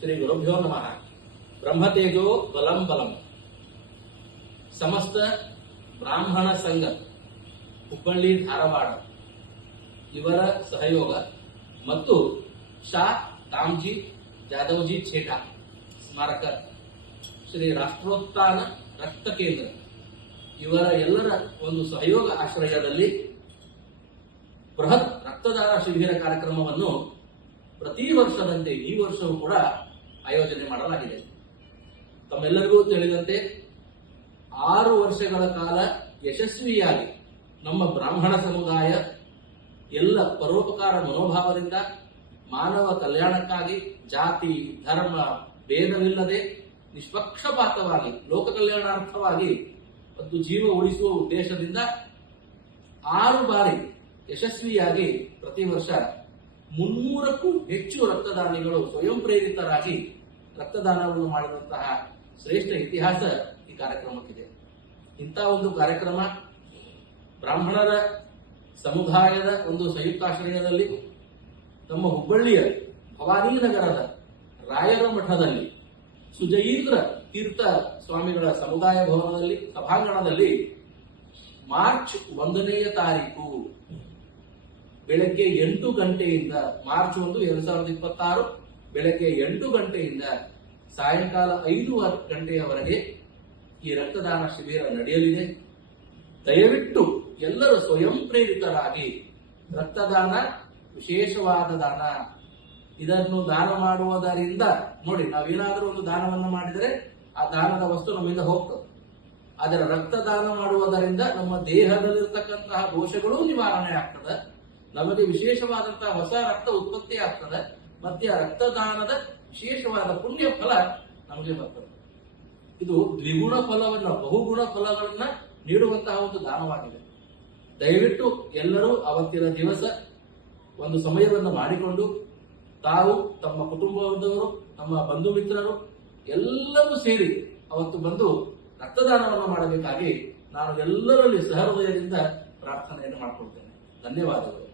ಶ್ರೀ ಗುರುಭ್ಯೋ ನಮಃ. ಬ್ರಹ್ಮತೇಜೋ ಬಲಂ ಬಲಂ. ಸಮಸ್ತ ಬ್ರಾಹ್ಮಣ ಸಂಘ ಹುಬ್ಬಳ್ಳಿ ಧಾರವಾಡ ಇವರ ಸಹಯೋಗ ಮತ್ತು ಶಾ ರಾಮ್ಜಿ ಜಾಧವ್ಜಿ ಛೇಟಾ ಸ್ಮಾರಕ ಶ್ರೀ ರಾಷ್ಟ್ರೋತ್ಥಾನ ರಕ್ತ ಕೇಂದ್ರ ಇವರ ಎಲ್ಲರ ಒಂದು ಸಹಯೋಗ ಆಶ್ರಯದಲ್ಲಿ ಬೃಹತ್ ರಕ್ತದಾನ ಶಿಬಿರ ಕಾರ್ಯಕ್ರಮವನ್ನು ಪ್ರತಿ ವರ್ಷದಂತೆ ಈ ವರ್ಷವೂ ಕೂಡ ಆಯೋಜನೆ ಮಾಡಲಾಗಿದೆ. ತಮ್ಮೆಲ್ಲರಿಗೂ ತಿಳಿದಂತೆ 6 ವರ್ಷಗಳ ಕಾಲ ಯಶಸ್ವಿಯಾಗಿ ನಮ್ಮ ಬ್ರಾಹ್ಮಣ ಸಮುದಾಯ ಎಲ್ಲ ಪರೋಪಕಾರ ಮನೋಭಾವದಿಂದ ಮಾನವ ಕಲ್ಯಾಣಕ್ಕಾಗಿ ಜಾತಿ ಧರ್ಮ ಭೇದವಿಲ್ಲದೆ ನಿಷ್ಪಕ್ಷಪಾತವಾಗಿ ಲೋಕ ಕಲ್ಯಾಣಾರ್ಥವಾಗಿ ಮತ್ತು ಜೀವ ಉಳಿಸುವ ಉದ್ದೇಶದಿಂದ 6 ಬಾರಿ ಯಶಸ್ವಿಯಾಗಿ ಪ್ರತಿ ವರ್ಷ 300ಕ್ಕೂ ಹೆಚ್ಚು ರಕ್ತದಾನಿಗಳು ಸ್ವಯಂ ಪ್ರೇರಿತರಾಗಿ ರಕ್ತದಾನವನ್ನು ಮಾಡಿದಂತಹ ಶ್ರೇಷ್ಠ ಇತಿಹಾಸ ಈ ಕಾರ್ಯಕ್ರಮಕ್ಕಿದೆ. ಇಂಥ ಒಂದು ಕಾರ್ಯಕ್ರಮ ಬ್ರಾಹ್ಮಣರ ಸಮುದಾಯದ ಒಂದು ಸಂಯುಕ್ತಾಶ್ರಯದಲ್ಲಿ ನಮ್ಮ ಹುಬ್ಬಳ್ಳಿಯ ಭವಾನಿನಗರದ ರಾಯರ ಮಠದಲ್ಲಿ ಸುಜಯೀಂದ್ರ ತೀರ್ಥ ಸ್ವಾಮಿಗಳ ಸಮುದಾಯ ಭವನದಲ್ಲಿ ಸಭಾಂಗಣದಲ್ಲಿ ಮಾರ್ಚ್ 1ನೇ ತಾರೀಕು ಬೆಳಗ್ಗೆ 8 ಗಂಟೆಯಿಂದ ಮಾರ್ಚ್ 1, 2026 ಬೆಳಗ್ಗೆ 8 ಗಂಟೆಯಿಂದ ಸಾಯಂಕಾಲ 5 ಗಂಟೆಯವರೆಗೆ ಈ ರಕ್ತದಾನ ಶಿಬಿರ ನಡೆಯಲಿದೆ. ದಯವಿಟ್ಟು ಎಲ್ಲರೂ ಸ್ವಯಂ ಪ್ರೇರಿತರಾಗಿ ರಕ್ತದಾನ ವಿಶೇಷವಾದ ದಾನ. ಇದನ್ನು ದಾನ ಮಾಡುವುದರಿಂದ ನೋಡಿ, ನಾವೇನಾದರೂ ಒಂದು ದಾನವನ್ನು ಮಾಡಿದರೆ ಆ ದಾನದ ವಸ್ತು ನಮ್ಮಿಂದ ಹೋಗ್ತದೆ. ಆದರೆ ರಕ್ತದಾನ ಮಾಡುವುದರಿಂದ ನಮ್ಮ ದೇಹದಲ್ಲಿರ್ತಕ್ಕಂತಹ ದೋಷಗಳು ನಿವಾರಣೆ ಆಗ್ತದೆ, ನಮಗೆ ವಿಶೇಷವಾದಂತಹ ಹೊಸ ರಕ್ತ ಉತ್ಪತ್ತಿ ಆಗ್ತದೆ, ಮತ್ತೆ ಆ ರಕ್ತದಾನದ ವಿಶೇಷವಾದ ಪುಣ್ಯ ಫಲ ನಮಗೆ ಬರ್ತದೆ. ಇದು ದ್ವಿಗುಣ ಫಲವನ್ನ ಬಹುಗುಣ ಫಲಗಳನ್ನ ನೀಡುವಂತಹ ಒಂದು ದಾನವಾಗಿದೆ. ದಯವಿಟ್ಟು ಎಲ್ಲರೂ ಅವತ್ತಿನ ದಿವಸ ಒಂದು ಸಮಯವನ್ನು ಮಾಡಿಕೊಂಡು ತಾವು ತಮ್ಮ ಕುಟುಂಬದವರು ತಮ್ಮ ಬಂಧು ಮಿತ್ರರು ಎಲ್ಲರೂ ಸೇರಿ ಅವತ್ತು ಬಂದು ರಕ್ತದಾನವನ್ನು ಮಾಡಬೇಕಾಗಿ ನಾನು ಎಲ್ಲರಲ್ಲಿ ಸಹೃದಯದಿಂದ ಪ್ರಾರ್ಥನೆಯನ್ನು ಮಾಡಿಕೊಳ್ತೇನೆ. ಧನ್ಯವಾದಗಳು.